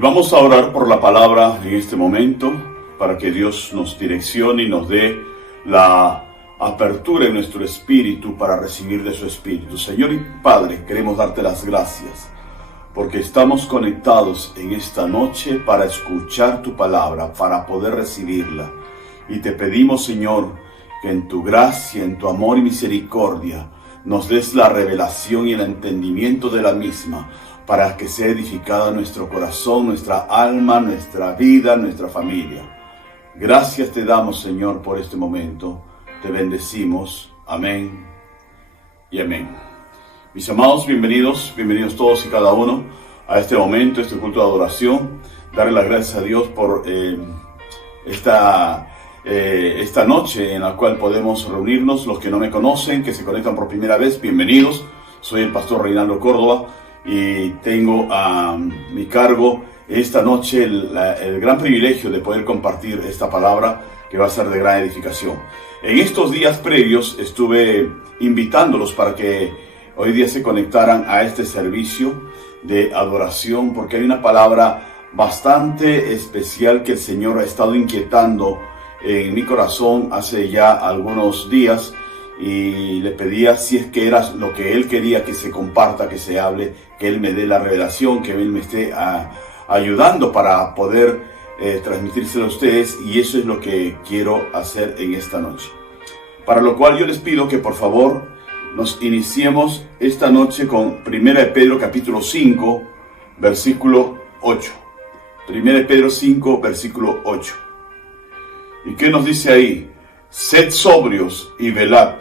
vamos a orar por la palabra en este momento, para que Dios nos direccione y nos dé la apertura en nuestro espíritu para recibir de su espíritu. Señor y Padre, queremos darte las gracias, porque estamos conectados en esta noche para escuchar tu palabra, para poder recibirla. Y te pedimos, Señor, que en tu gracia, en tu amor y misericordia, nos des la revelación y el entendimiento de la misma, para que sea edificada nuestro corazón, nuestra alma, nuestra vida, nuestra familia. Gracias te damos, Señor, por este momento. Te bendecimos. Amén y amén. Mis amados, bienvenidos todos y cada uno a este momento, este culto de adoración. Darle las gracias a Dios por esta noche en la cual podemos reunirnos. Los que no me conocen, que se conectan por primera vez, bienvenidos. Soy el pastor Reinaldo Córdoba y tengo a mi cargo esta noche el gran privilegio de poder compartir esta palabra que va a ser de gran edificación. En estos días previos estuve invitándolos para que hoy día se conectaran a este servicio de adoración, porque hay una palabra bastante especial que el Señor ha estado inquietando en mi corazón hace ya algunos días, y le pedía si es que era lo que Él quería que se comparta, que se hable, que Él me dé la revelación, que Él me esté ayudando para poder transmitírselo a ustedes, y eso es lo que quiero hacer en esta noche. Para lo cual yo les pido que por favor nos iniciemos esta noche con 1 Pedro capítulo 5, versículo 8. 1 Pedro 5, versículo 8. ¿Y qué nos dice ahí? Sed sobrios y velad,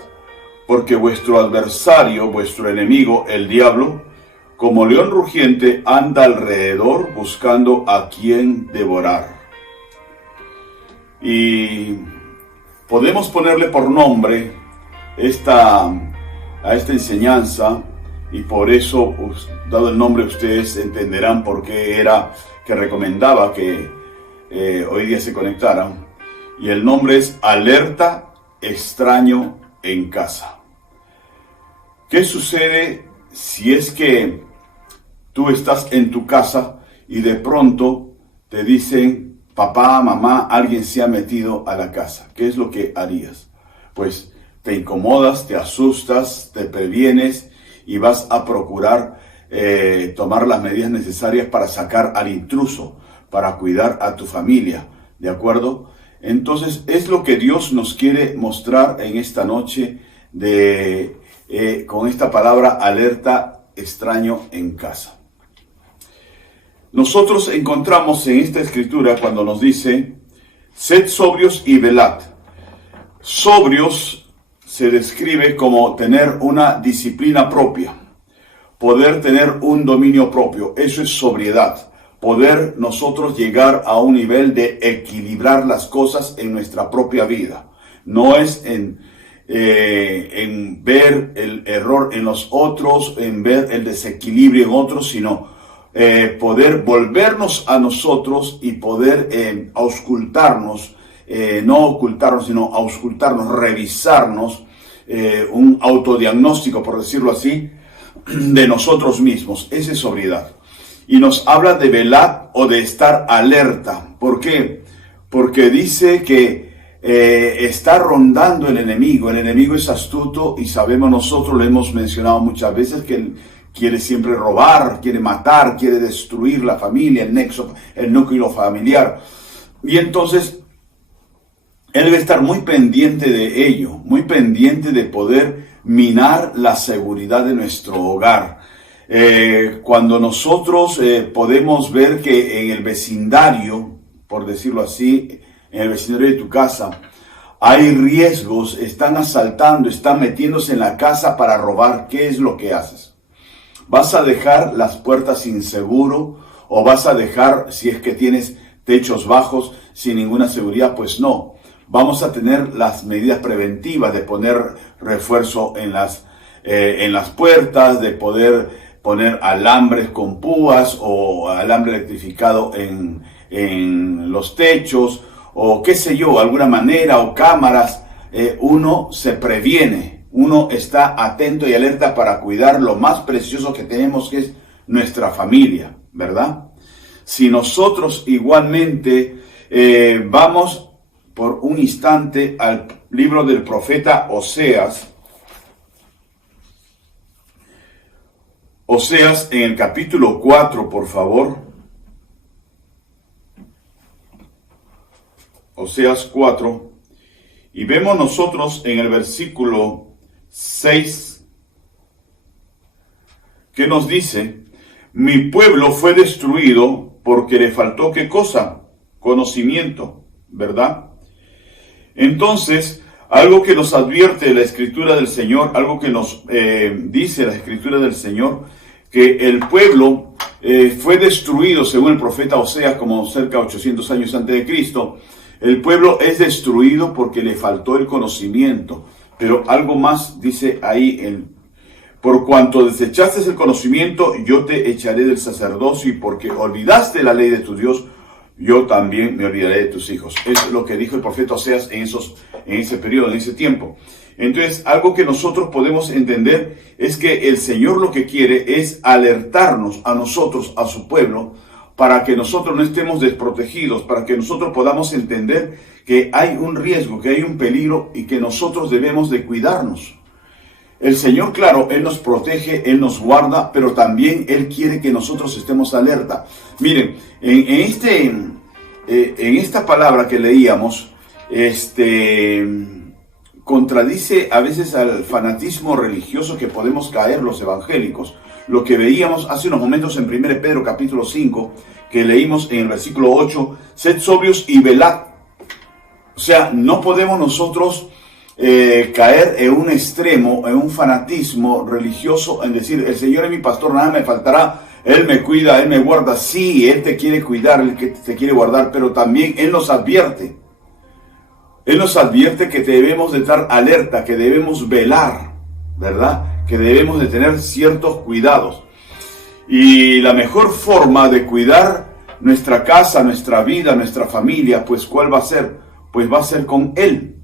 porque vuestro adversario, vuestro enemigo, el diablo, como león rugiente, anda alrededor buscando a quien devorar. Y podemos ponerle por nombre a esta enseñanza, y por eso, dado el nombre, ustedes entenderán por qué era que recomendaba que hoy día se conectaran. Y el nombre es Alerta Extraño en Casa. ¿Qué sucede si es que tú estás en tu casa y de pronto te dicen, papá, mamá, alguien se ha metido a la casa? ¿Qué es lo que harías? Pues te incomodas, te asustas, te previenes y vas a procurar tomar las medidas necesarias para sacar al intruso, para cuidar a tu familia, ¿de acuerdo? Entonces es lo que Dios nos quiere mostrar en esta noche con esta palabra alerta extraño en casa. Nosotros encontramos en esta escritura cuando nos dice, sed sobrios y velad. Sobrios se describe como tener una disciplina propia, poder tener un dominio propio. Eso es sobriedad, poder nosotros llegar a un nivel de equilibrar las cosas en nuestra propia vida. No es en ver el error en los otros, en ver el desequilibrio en otros, sino poder volvernos a nosotros y poder auscultarnos, no ocultarnos, sino auscultarnos, revisarnos, un autodiagnóstico, por decirlo así, de nosotros mismos. Esa es sobriedad. Y nos habla de velar o de estar alerta. ¿Por qué? Porque dice que está rondando el enemigo. El enemigo es astuto y sabemos nosotros, lo hemos mencionado muchas veces, que él quiere siempre robar, quiere matar, quiere destruir la familia, el núcleo familiar. Y entonces él debe estar muy pendiente de ello, muy pendiente de poder minar la seguridad de nuestro hogar. Cuando nosotros podemos ver que en el vecindario, por decirlo así, en el vecindario de tu casa, hay riesgos, están asaltando, están metiéndose en la casa para robar, ¿qué es lo que haces? ¿Vas a dejar las puertas sin seguro? ¿O vas a dejar, si es que tienes techos bajos, sin ninguna seguridad? Pues no. Vamos a tener las medidas preventivas de poner refuerzo en las puertas, de poder poner alambres con púas o alambre electrificado en los techos, o qué sé yo, alguna manera, o cámaras. Uno se previene, uno está atento y alerta para cuidar lo más precioso que tenemos, que es nuestra familia, ¿verdad? si nosotros igualmente vamos por un instante al libro del profeta Oseas. Oseas en el capítulo 4, por favor. Oseas 4. Y vemos nosotros en el versículo 6 que nos dice: mi pueblo fue destruido porque le faltó ¿qué cosa? Conocimiento, ¿verdad? Entonces, algo que nos advierte la Escritura del Señor, algo que nos dice la Escritura del Señor, que el pueblo fue destruido, según el profeta Oseas, como cerca de 800 años antes de Cristo. El pueblo es destruido porque le faltó el conocimiento. Pero algo más dice ahí, por cuanto desechaste el conocimiento, yo te echaré del sacerdocio, y porque olvidaste la ley de tu Dios, yo también me olvidaré de tus hijos. Es lo que dijo el profeta Oseas en ese periodo, en ese tiempo. Entonces, algo que nosotros podemos entender es que el Señor lo que quiere es alertarnos a nosotros, a su pueblo, para que nosotros no estemos desprotegidos, para que nosotros podamos entender que hay un riesgo, que hay un peligro y que nosotros debemos de cuidarnos. El Señor, claro, Él nos protege, Él nos guarda, pero también Él quiere que nosotros estemos alerta. Miren, en esta palabra que leíamos, contradice a veces al fanatismo religioso que podemos caer los evangélicos. Lo que veíamos hace unos momentos en 1 Pedro capítulo 5, que leímos en el versículo 8, sed sobrios y velad. O sea, no podemos nosotros caer en un extremo, en un fanatismo religioso, en decir, el Señor es mi pastor, nada me faltará, Él me cuida, Él me guarda. Sí, Él te quiere cuidar, Él te quiere guardar, pero también Él nos advierte. Él nos advierte que debemos de estar alerta, que debemos velar, ¿verdad? Que debemos de tener ciertos cuidados. Y la mejor forma de cuidar nuestra casa, nuestra vida, nuestra familia, pues ¿cuál va a ser? Pues va a ser con Él.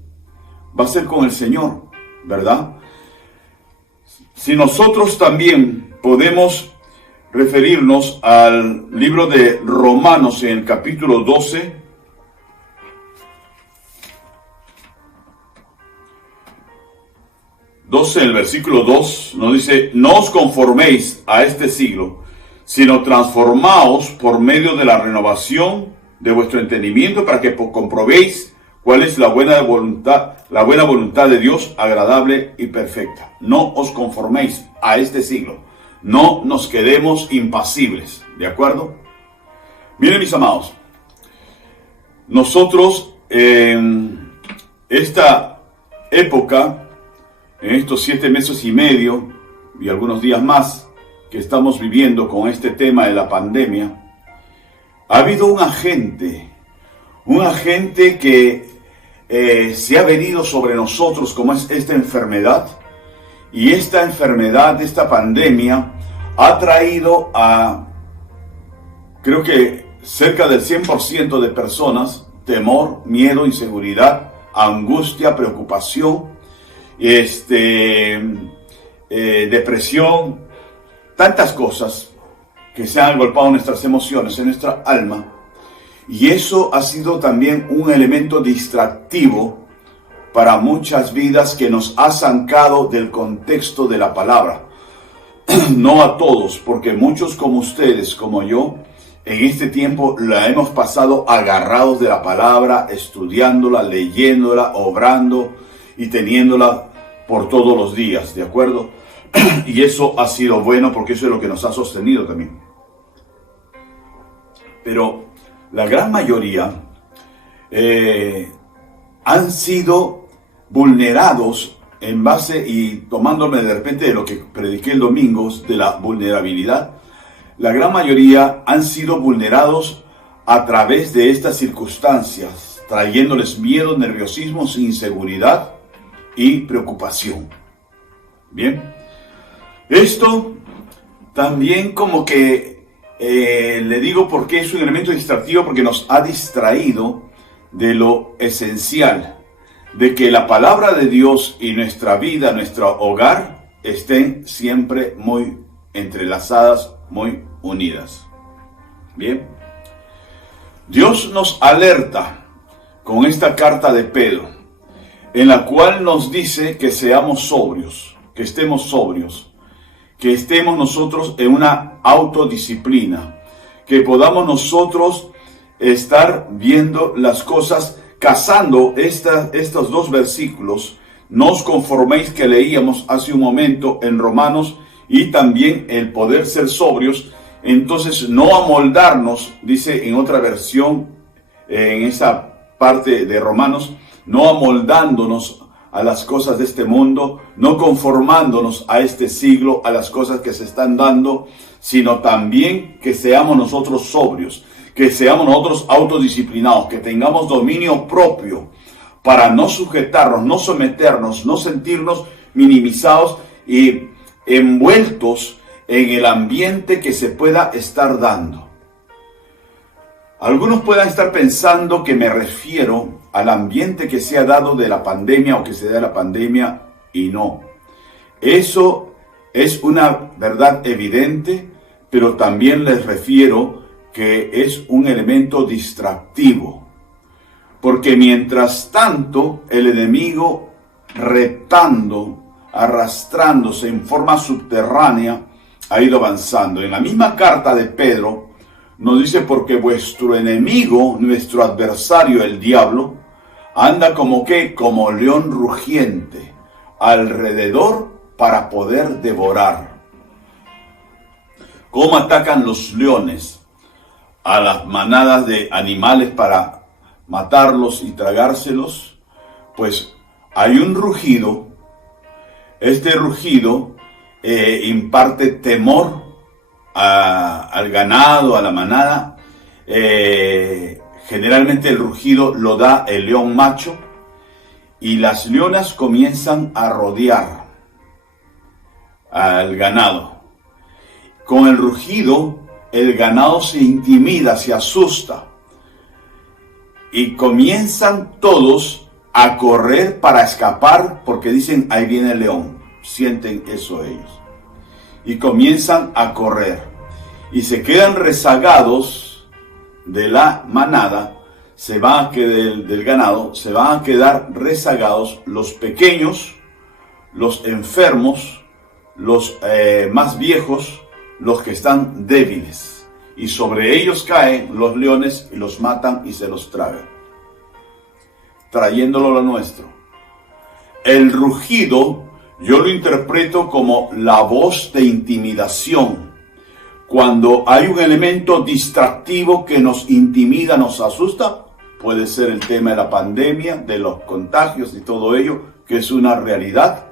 Va a ser con el Señor, ¿verdad? Si nosotros también podemos referirnos al libro de Romanos en el capítulo 12, el versículo 2, nos dice, no os conforméis a este siglo, sino transformaos por medio de la renovación de vuestro entendimiento, para que comprobéis cuál es la buena voluntad de Dios, agradable y perfecta. No os conforméis a este siglo. No nos quedemos impasibles. ¿De acuerdo? Miren, mis amados. Nosotros en esta época, en estos 7 meses y medio y algunos días más que estamos viviendo con este tema de la pandemia, ha habido un agente que se ha venido sobre nosotros, como es esta enfermedad. Y esta enfermedad, esta pandemia, ha traído a, creo que cerca del 100% de personas, temor, miedo, inseguridad, angustia, preocupación, depresión, tantas cosas que se han golpeado en nuestras emociones, en nuestra alma. Y eso ha sido también un elemento distractivo para muchas vidas, que nos ha sacado del contexto de la palabra. No a todos, porque muchos como ustedes, como yo, en este tiempo la hemos pasado agarrados de la palabra, estudiándola, leyéndola, obrando y teniéndola por todos los días, ¿de acuerdo? Y eso ha sido bueno, porque eso es lo que nos ha sostenido también. Pero la gran mayoría han sido vulnerados en base, y tomándome de repente de lo que prediqué el domingo, de la vulnerabilidad. La gran mayoría han sido vulnerados a través de estas circunstancias, trayéndoles miedo, nerviosismo, inseguridad y preocupación. Bien, esto también como que le digo porque es un elemento distractivo, porque nos ha distraído de lo esencial, de que la palabra de Dios y nuestra vida, nuestro hogar, estén siempre muy entrelazadas, muy unidas. Bien, Dios nos alerta con esta carta de Pedro, en la cual nos dice que seamos sobrios, que estemos sobrios, que estemos nosotros en una autodisciplina, que podamos nosotros estar viendo las cosas, casando estos dos versículos. No os conforméis, que leíamos hace un momento en Romanos, y también el poder ser sobrios. Entonces, no amoldarnos, dice en otra versión, en esa parte de Romanos, no amoldándonos a las cosas de este mundo, no conformándonos a este siglo, a las cosas que se están dando, sino también que seamos nosotros sobrios, que seamos nosotros autodisciplinados, que tengamos dominio propio para no sujetarnos, no someternos, no sentirnos minimizados y envueltos en el ambiente que se pueda estar dando. Algunos puedan estar pensando que me refiero al ambiente que se ha dado de la pandemia o que se da de la pandemia, y no. Eso es una verdad evidente, pero también les refiero que es un elemento distractivo. Porque mientras tanto, el enemigo, retando, arrastrándose en forma subterránea, ha ido avanzando. En la misma carta de Pedro nos dice: porque vuestro enemigo, nuestro adversario, el diablo, anda como león rugiente alrededor para poder devorar. ¿Cómo atacan los leones a las manadas de animales para matarlos y tragárselos? Pues hay un rugido. Este rugido imparte temor al ganado, a la manada. Generalmente el rugido lo da el león macho, y las leonas comienzan a rodear al ganado. Con el rugido, el ganado se intimida, se asusta, y comienzan todos a correr para escapar, porque dicen: ahí viene el león. Sienten eso ellos. Y comienzan a correr. Y se quedan rezagados de la manada, del ganado, se van a quedar rezagados los pequeños, los enfermos, los más viejos, los que están débiles. Y sobre ellos caen los leones y los matan y se los tragan, trayéndolo a lo nuestro. El rugido yo lo interpreto como la voz de intimidación. Cuando hay un elemento distractivo que nos intimida, nos asusta, puede ser el tema de la pandemia, de los contagios y todo ello, que es una realidad.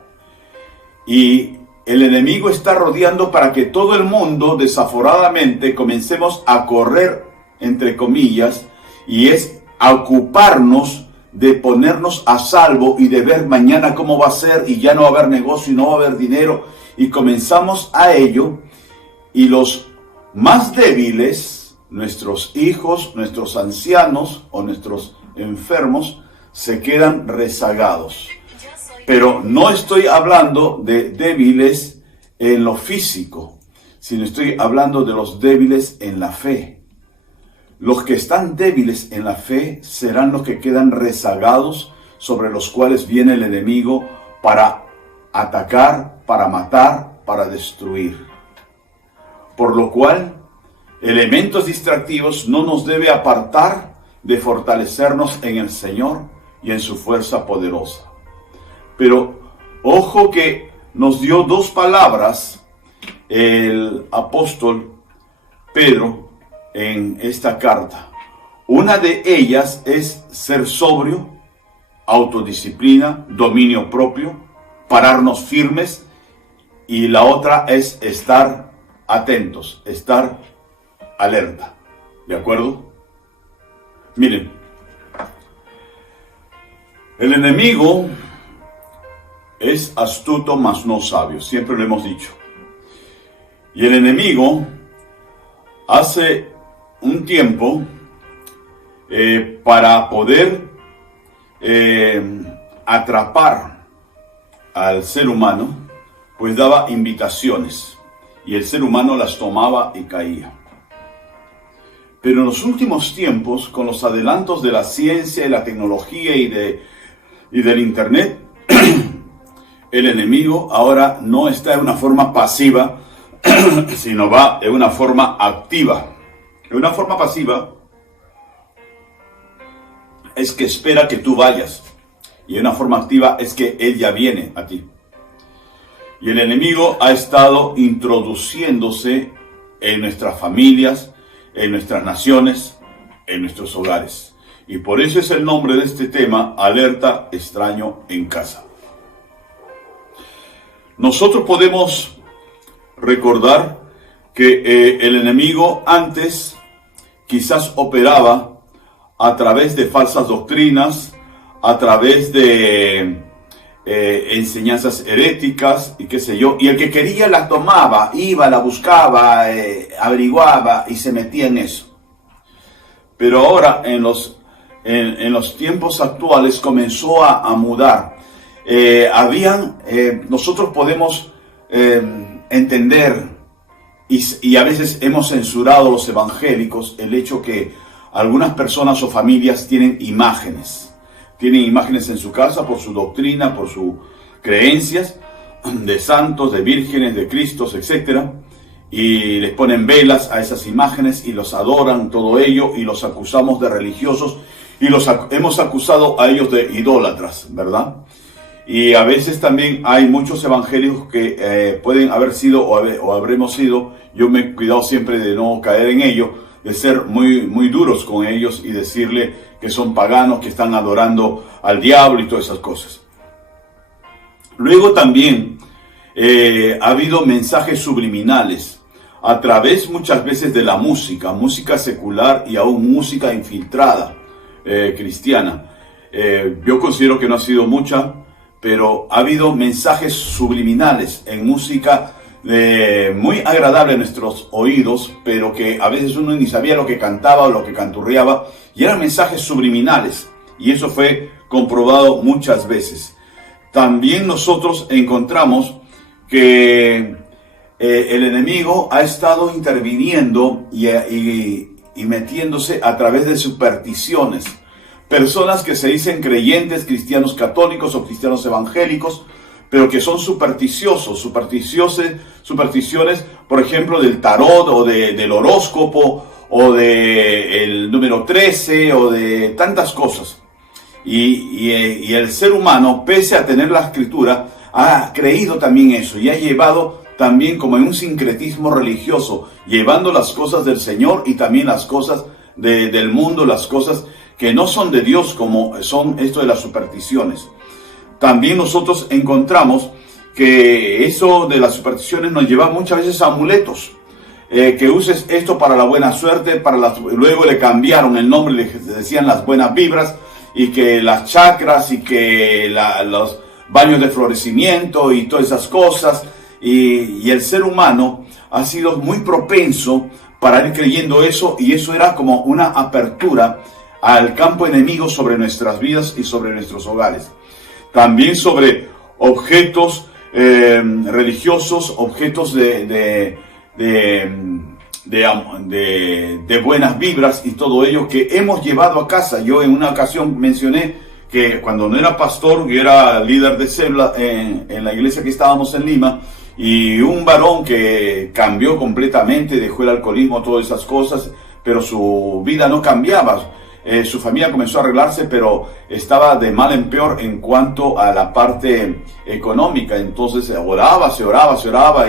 Y el enemigo está rodeando para que todo el mundo, desaforadamente, comencemos a correr, entre comillas, y es a ocuparnos de ponernos a salvo y de ver mañana cómo va a ser, y ya no va a haber negocio y no va a haber dinero, y comenzamos a ello. Y los más débiles, nuestros hijos, nuestros ancianos o nuestros enfermos, se quedan rezagados. Pero no estoy hablando de débiles en lo físico, sino estoy hablando de los débiles en la fe. Los que están débiles en la fe serán los que quedan rezagados, sobre los cuales viene el enemigo para atacar, para matar, para destruir. Por lo cual, elementos distractivos no nos debe apartar de fortalecernos en el Señor y en su fuerza poderosa. Pero ojo que nos dio dos palabras el apóstol Pedro en esta carta. Una de ellas es ser sobrio, autodisciplina, dominio propio, pararnos firmes, y la otra es estar atentos, estar alerta. ¿De acuerdo? Miren, el enemigo es astuto, mas no sabio. Siempre lo hemos dicho. Y el enemigo, hace un tiempo, para poder atrapar al ser humano, pues daba invitaciones. Y el ser humano las tomaba y caía. Pero en los últimos tiempos, con los adelantos de la ciencia y la tecnología y del Internet, el enemigo ahora no está de una forma pasiva, sino va de una forma activa. De una forma pasiva es que espera que tú vayas. Y de una forma activa es que él ya viene a ti. Y el enemigo ha estado introduciéndose en nuestras familias, en nuestras naciones, en nuestros hogares. Y por eso es el nombre de este tema, Alerta Extraño en Casa. Nosotros podemos recordar que el enemigo antes quizás operaba a través de falsas doctrinas, a través de enseñanzas heréticas y qué sé yo, y el que quería la tomaba, iba, la buscaba, averiguaba y se metía en eso. Pero ahora en los tiempos actuales comenzó a mudar. Nosotros podemos entender y a veces hemos censurado los evangélicos el hecho que algunas personas o familias tienen imágenes en su casa por su doctrina, por sus creencias de santos, de vírgenes, de cristos, etc. Y les ponen velas a esas imágenes y los adoran, todo ello, y los acusamos de religiosos y los hemos acusado a ellos de idólatras, ¿verdad? Y a veces también hay muchos evangélicos que pueden haber sido o habremos sido, yo me he cuidado siempre de no caer en ello, de ser muy, muy duros con ellos y decirle que son paganos, que están adorando al diablo y todas esas cosas. Luego también ha habido mensajes subliminales a través muchas veces de la música secular y aún música infiltrada cristiana. Yo considero que no ha sido mucha, pero ha habido mensajes subliminales en música muy agradable a nuestros oídos, pero que a veces uno ni sabía lo que cantaba o lo que canturreaba, y eran mensajes subliminales, y eso fue comprobado muchas veces. También nosotros encontramos que el enemigo ha estado interviniendo y metiéndose a través de supersticiones. Personas que se dicen creyentes, cristianos católicos o cristianos evangélicos, pero que son supersticiones, por ejemplo, del tarot o del horóscopo o del número 13 o de tantas cosas. Y el ser humano, pese a tener la escritura, ha creído también eso y ha llevado también como en un sincretismo religioso, llevando las cosas del Señor y también las cosas del mundo, las cosas que no son de Dios, como son esto de las supersticiones. También nosotros encontramos que eso de las supersticiones nos lleva muchas veces a amuletos. Que uses esto para la buena suerte, luego le cambiaron el nombre, le decían las buenas vibras, y que las chakras, y que los baños de florecimiento, y todas esas cosas. Y el ser humano ha sido muy propenso para ir creyendo eso, y eso era como una apertura al campo enemigo sobre nuestras vidas y sobre nuestros hogares. También sobre objetos religiosos, objetos de buenas vibras y todo ello que hemos llevado a casa. Yo en una ocasión mencioné que cuando no era pastor, yo era líder de célula en la iglesia que estábamos en Lima, y un varón que cambió completamente, dejó el alcoholismo, todas esas cosas, pero su vida no cambiaba. Su familia comenzó a arreglarse, pero estaba de mal en peor en cuanto a la parte económica. Entonces se oraba,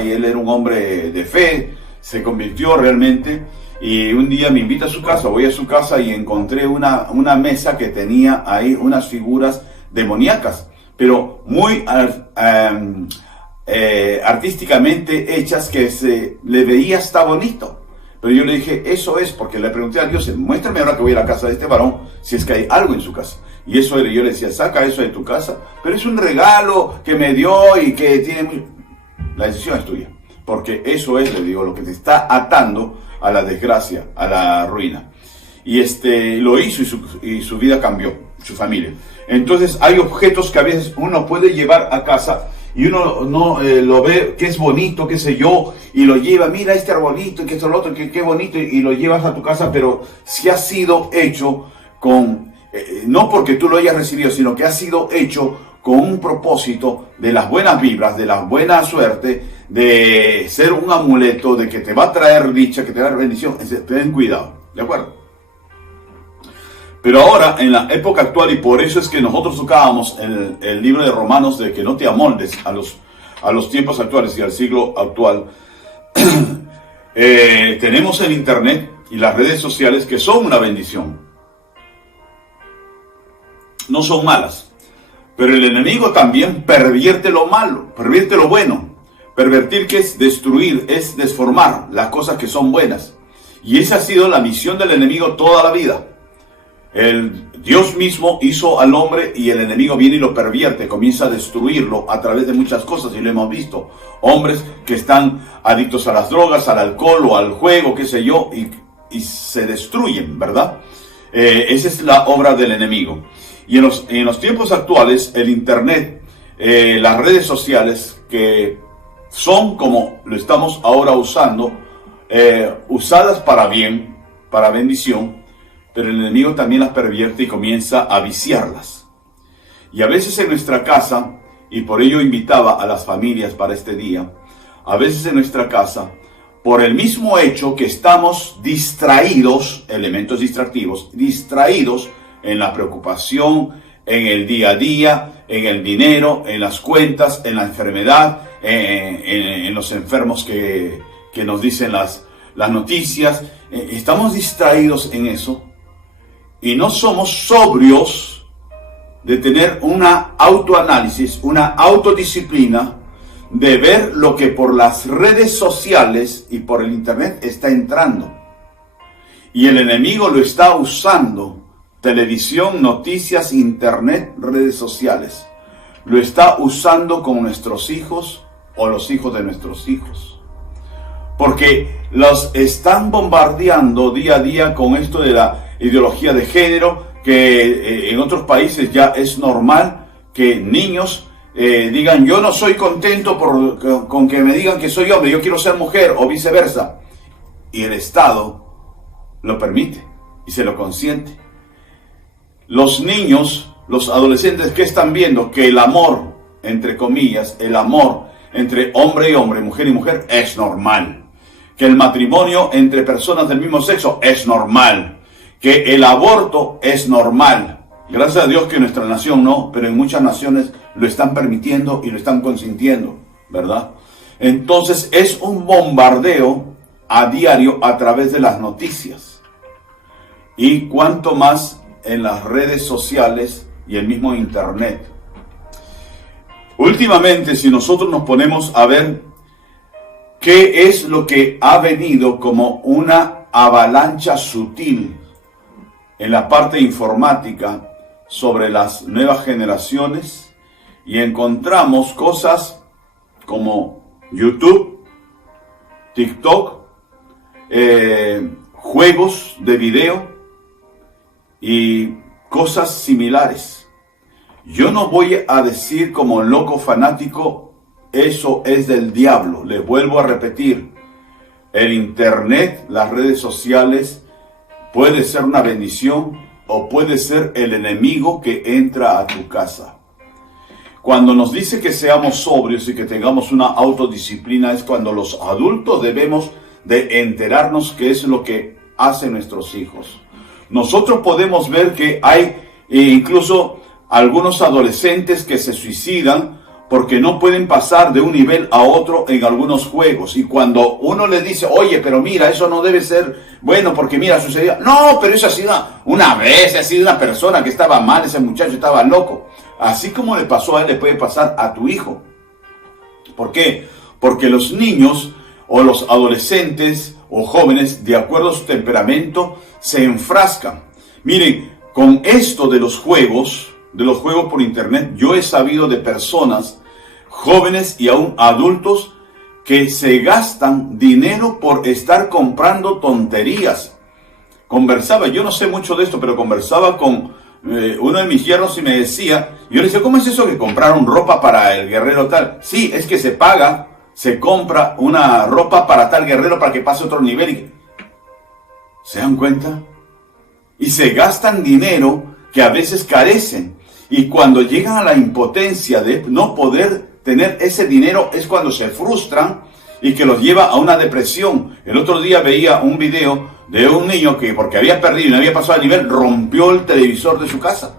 y él era un hombre de fe, se convirtió realmente. Y un día me invita a su casa, voy a su casa y encontré una mesa que tenía ahí unas figuras demoníacas, pero muy artísticamente hechas, que se le veía hasta bonito. Pero yo le dije, eso es, porque le pregunté a Dios, muéstrame ahora que voy a la casa de este varón, si es que hay algo en su casa. Y eso era, yo le decía, saca eso de tu casa, pero es un regalo que me dio y que tiene La decisión es tuya, porque eso es, le digo, lo que te está atando a la desgracia, a la ruina. Y lo hizo y su vida cambió, su familia. Entonces hay objetos que a veces uno puede llevar a casa y uno no lo ve que es bonito, qué sé yo, y lo lleva, mira este arbolito, y que esto, lo otro, que qué bonito, y lo llevas a tu casa, pero si ha sido hecho con, no porque tú lo hayas recibido, sino que ha sido hecho con un propósito de las buenas vibras, de la buena suerte, de ser un amuleto, de que te va a traer dicha, que te va a dar bendición. Ten cuidado, ¿de acuerdo? Pero ahora, en la época actual, y por eso es que nosotros tocábamos el libro de Romanos, de que no te amoldes a los tiempos actuales y al siglo actual, tenemos el internet y las redes sociales que son una bendición. No son malas, pero el enemigo también pervierte lo malo, pervierte lo bueno. Pervertir, que es destruir, es desformar las cosas que son buenas. Y esa ha sido la misión del enemigo toda la vida. Dios mismo hizo al hombre y el enemigo viene y lo pervierte, comienza a destruirlo a través de muchas cosas, y lo hemos visto. Hombres que están adictos a las drogas, al alcohol o al juego, qué sé yo, y se destruyen, ¿verdad? Esa es la obra del enemigo. Y en los tiempos actuales, el internet, las redes sociales, que son como lo estamos ahora usando, usadas para bien, para bendición, pero el enemigo también las pervierte y comienza a viciarlas. Y a veces en nuestra casa, y por ello invitaba a las familias para este día, a veces en nuestra casa, por el mismo hecho que estamos distraídos, elementos distractivos, distraídos en la preocupación, en el día a día, en el dinero, en las cuentas, en la enfermedad, en los enfermos que nos dicen las noticias. Estamos distraídos en eso y no somos sobrios de tener una autoanálisis, una autodisciplina, de ver lo que por las redes sociales y por el internet está entrando. Y el enemigo lo está usando. Televisión, noticias, internet, redes sociales. Lo está usando con nuestros hijos o los hijos de nuestros hijos. Porque los están bombardeando día a día con esto de la ideología de género, que en otros países ya es normal que niños digan, yo no soy contento con que me digan que soy hombre, yo quiero ser mujer, o viceversa. Y el Estado lo permite y se lo consiente. Los niños, los adolescentes, que están viendo que el amor, entre comillas, el amor entre hombre y hombre, mujer y mujer, es normal. Que el matrimonio entre personas del mismo sexo es normal. Que el aborto es normal. Gracias a Dios que nuestra nación no, pero en muchas naciones lo están permitiendo y lo están consintiendo, ¿verdad? Entonces es un bombardeo a diario a través de las noticias. Y cuanto más en las redes sociales y el mismo internet. Últimamente, si nosotros nos ponemos a ver qué es lo que ha venido como una avalancha sutil en la parte informática sobre las nuevas generaciones, y encontramos cosas como YouTube, TikTok, juegos de video y cosas similares. Yo no voy a decir como loco fanático, eso es del diablo. Les vuelvo a repetir, el internet, las redes sociales, puede ser una bendición o puede ser el enemigo que entra a tu casa. Cuando nos dice que seamos sobrios y que tengamos una autodisciplina, es cuando los adultos debemos de enterarnos qué es lo que hacen nuestros hijos. Nosotros podemos ver que hay incluso algunos adolescentes que se suicidan porque no pueden pasar de un nivel a otro en algunos juegos. Y cuando uno le dice, oye, pero mira, eso no debe ser bueno porque mira, sucedía. No, pero eso ha sido una vez, ha sido una persona que estaba mal, ese muchacho estaba loco. Así como le pasó a él, le puede pasar a tu hijo. ¿Por qué? Porque los niños o los adolescentes o jóvenes, de acuerdo a su temperamento, se enfrascan. Miren, con esto de los juegos por internet, yo he sabido de personas, jóvenes y aún adultos, que se gastan dinero por estar comprando tonterías. Conversaba, yo no sé mucho de esto, pero conversaba con uno de mis yernos y me decía, yo le decía, ¿cómo es eso que compraron ropa para el guerrero tal? Sí, es que se paga, se compra una ropa para tal guerrero para que pase a otro nivel. ¿Se dan cuenta? Y se gastan dinero que a veces carecen. Y cuando llegan a la impotencia de no poder tener ese dinero es cuando se frustran y que los lleva a una depresión. El otro día veía un video de un niño que porque había perdido y no había pasado de nivel, rompió el televisor de su casa.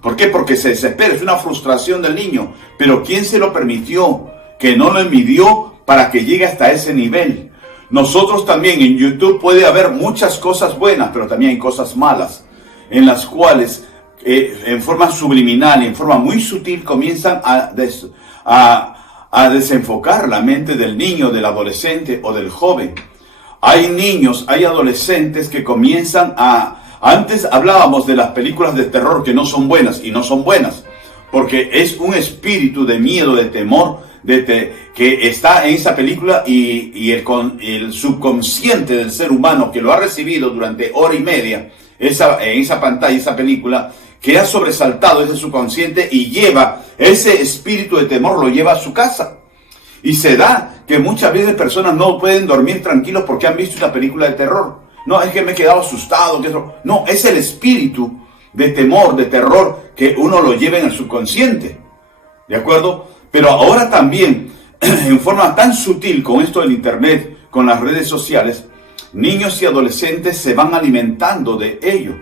¿Por qué? Porque se desespera, es una frustración del niño. Pero ¿quién se lo permitió? Que no lo midió para que llegue hasta ese nivel. Nosotros también en YouTube puede haber muchas cosas buenas, pero también hay cosas malas, en las cuales en forma subliminal, en forma muy sutil, comienzan a desenfocar la mente del niño, del adolescente o del joven. Hay niños, hay adolescentes que comienzan a... Antes hablábamos de las películas de terror que no son buenas, y no son buenas, porque es un espíritu de miedo, de temor, que está en esa película y el subconsciente del ser humano que lo ha recibido durante hora y media, en esa pantalla, esa película, que ha sobresaltado ese subconsciente y lleva ese espíritu de temor, lo lleva a su casa. Y se da que muchas veces personas no pueden dormir tranquilos porque han visto una película de terror. No, es que me he quedado asustado. No, es el espíritu de temor, de terror, que uno lo lleva en el subconsciente. ¿De acuerdo? Pero ahora también, en forma tan sutil con esto del internet, con las redes sociales, niños y adolescentes se van alimentando de ello.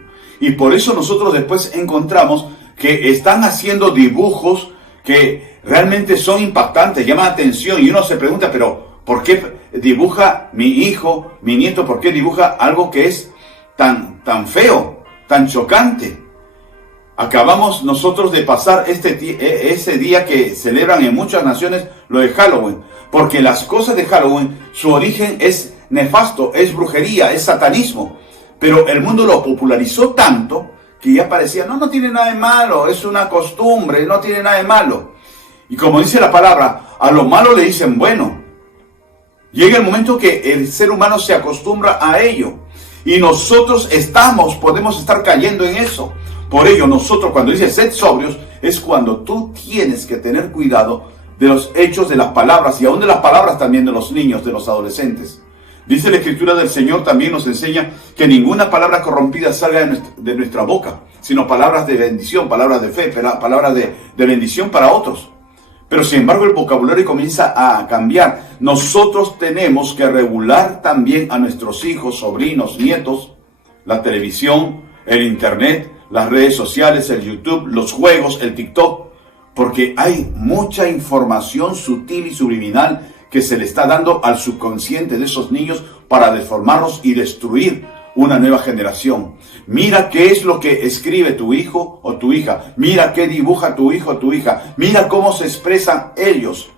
Y por eso nosotros después encontramos que están haciendo dibujos que realmente son impactantes, llaman la atención. Y uno se pregunta, pero ¿por qué dibuja mi hijo, mi nieto, por qué dibuja algo que es tan feo, tan chocante? Acabamos nosotros de pasar ese día que celebran en muchas naciones lo de Halloween. Porque las cosas de Halloween, su origen es nefasto, es brujería, es satanismo. Pero el mundo lo popularizó tanto que ya parecía, no tiene nada de malo, es una costumbre, no tiene nada de malo. Y como dice la palabra, a lo malo le dicen bueno. Llega el momento que el ser humano se acostumbra a ello. Y nosotros podemos estar cayendo en eso. Por ello, nosotros cuando dice sed sobrios, es cuando tú tienes que tener cuidado de los hechos, de las palabras, y aún de las palabras también de los niños, de los adolescentes. Dice la Escritura del Señor, también nos enseña que ninguna palabra corrompida salga de nuestra boca, sino palabras de bendición, palabras de fe, palabras de bendición para otros. Pero sin embargo el vocabulario comienza a cambiar. Nosotros tenemos que regular también a nuestros hijos, sobrinos, nietos, la televisión, el internet, las redes sociales, el YouTube, los juegos, el TikTok, porque hay mucha información sutil y subliminal que se le está dando al subconsciente de esos niños para deformarlos y destruir una nueva generación. Mira qué es lo que escribe tu hijo o tu hija. Mira qué dibuja tu hijo o tu hija. Mira cómo se expresan ellos.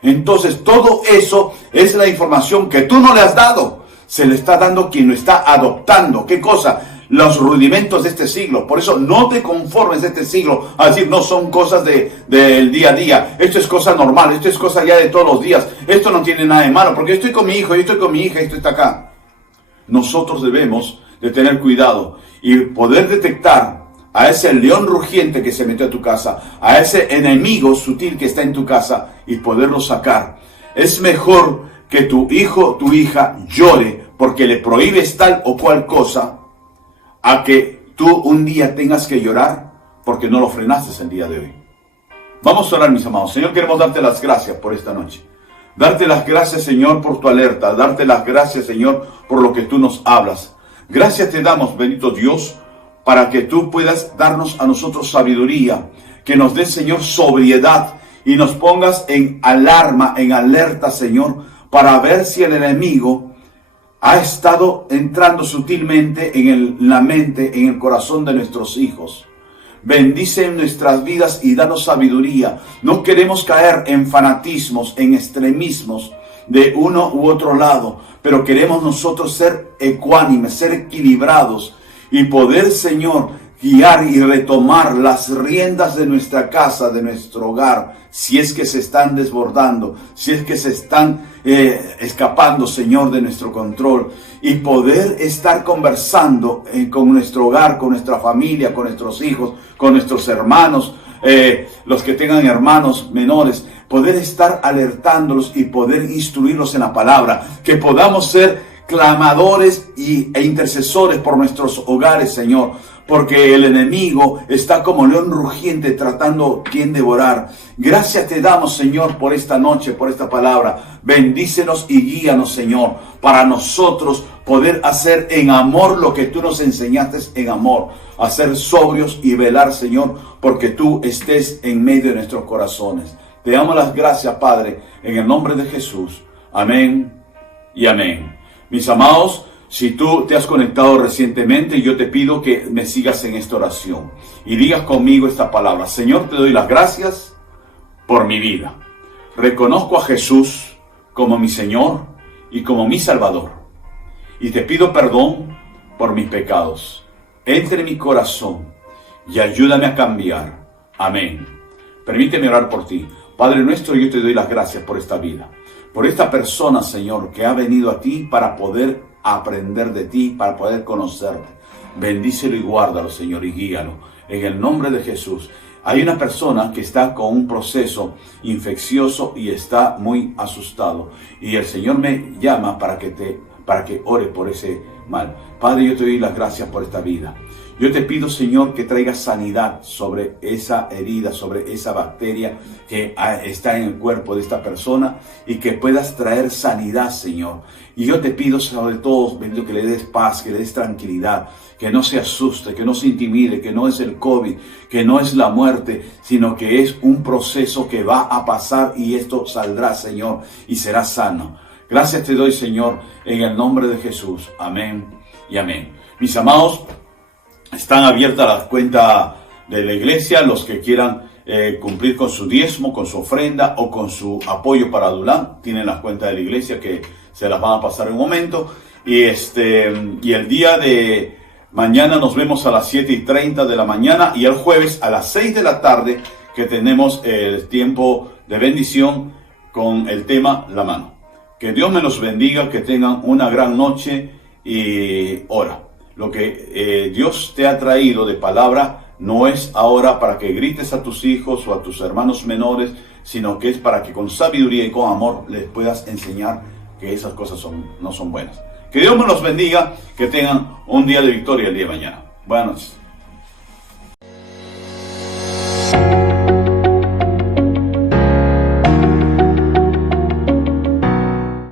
Entonces todo eso es la información que tú no le has dado. Se le está dando quien lo está adoptando. ¿Qué cosa? Los rudimentos de este siglo. Por eso no te conformes de este siglo a decir, no, son cosas del día a día. Esto es cosa normal, esto es cosa ya de todos los días. Esto no tiene nada de malo, porque yo estoy con mi hijo, yo estoy con mi hija, esto está acá. Nosotros debemos de tener cuidado y poder detectar a ese león rugiente que se metió a tu casa, a ese enemigo sutil que está en tu casa y poderlo sacar. Es mejor que tu hijo, tu hija llore porque le prohíbes tal o cual cosa, a que tú un día tengas que llorar porque no lo frenaste el día de hoy. Vamos a orar, mis amados. Señor, queremos darte las gracias por esta noche. Darte las gracias, Señor, por tu alerta. Darte las gracias, Señor, por lo que tú nos hablas. Gracias te damos, bendito Dios, para que tú puedas darnos a nosotros sabiduría. Que nos des, Señor, sobriedad y nos pongas en alarma, en alerta, Señor, para ver si el enemigo ha estado entrando sutilmente en la mente, en el corazón de nuestros hijos. Bendice nuestras vidas y danos sabiduría. No queremos caer en fanatismos, en extremismos de uno u otro lado, pero queremos nosotros ser ecuánimes, ser equilibrados y poder, Señor, guiar y retomar las riendas de nuestra casa, de nuestro hogar, si es que se están desbordando, si es que se están escapando, Señor, de nuestro control, y poder estar conversando con nuestro hogar, con nuestra familia, con nuestros hijos, con nuestros hermanos, los que tengan hermanos menores, poder estar alertándolos y poder instruirlos en la palabra, que podamos ser clamadores e intercesores por nuestros hogares, Señor, porque el enemigo está como león rugiente tratando quien devorar. Gracias te damos, Señor, por esta noche, por esta palabra. Bendícenos y guíanos, Señor, para nosotros poder hacer en amor lo que tú nos enseñaste en amor, hacer sobrios y velar, Señor, porque tú estés en medio de nuestros corazones. Te damos las gracias, Padre, en el nombre de Jesús. Amén y amén. Mis amados, si tú te has conectado recientemente, yo te pido que me sigas en esta oración y digas conmigo esta palabra. Señor, te doy las gracias por mi vida. Reconozco a Jesús como mi Señor y como mi Salvador. Y te pido perdón por mis pecados. Entra en mi corazón y ayúdame a cambiar. Amén. Permíteme orar por ti. Padre nuestro, yo te doy las gracias por esta vida, por esta persona, Señor, que ha venido a ti para poder aprender de ti, para poder conocerte. Bendícelo y guárdalo, Señor, y guíalo. En el nombre de Jesús. Hay una persona que está con un proceso infeccioso y está muy asustado. Y el Señor me llama para que ore por ese mal. Padre, yo te doy las gracias por esta vida. Yo te pido, Señor, que traigas sanidad sobre esa herida, sobre esa bacteria que está en el cuerpo de esta persona y que puedas traer sanidad, Señor. Y yo te pido, sobre todo, bendito, que le des paz, que le des tranquilidad, que no se asuste, que no se intimide, que no es el COVID, que no es la muerte, sino que es un proceso que va a pasar y esto saldrá, Señor, y será sano. Gracias te doy, Señor, en el nombre de Jesús. Amén y amén. Mis amados, están abiertas las cuentas de la iglesia, los que quieran cumplir con su diezmo, con su ofrenda o con su apoyo para Adulán, tienen las cuentas de la iglesia que se las van a pasar en un momento. Y el día de mañana nos vemos a las 7:30 de la mañana y el jueves a las 6 de la tarde que tenemos el tiempo de bendición con el tema La Mano. Que Dios me los bendiga, que tengan una gran noche y hora. Lo que Dios te ha traído de palabra no es ahora para que grites a tus hijos o a tus hermanos menores, sino que es para que con sabiduría y con amor les puedas enseñar que esas cosas no son buenas. Que Dios me los bendiga, que tengan un día de victoria el día de mañana. Buenas noches.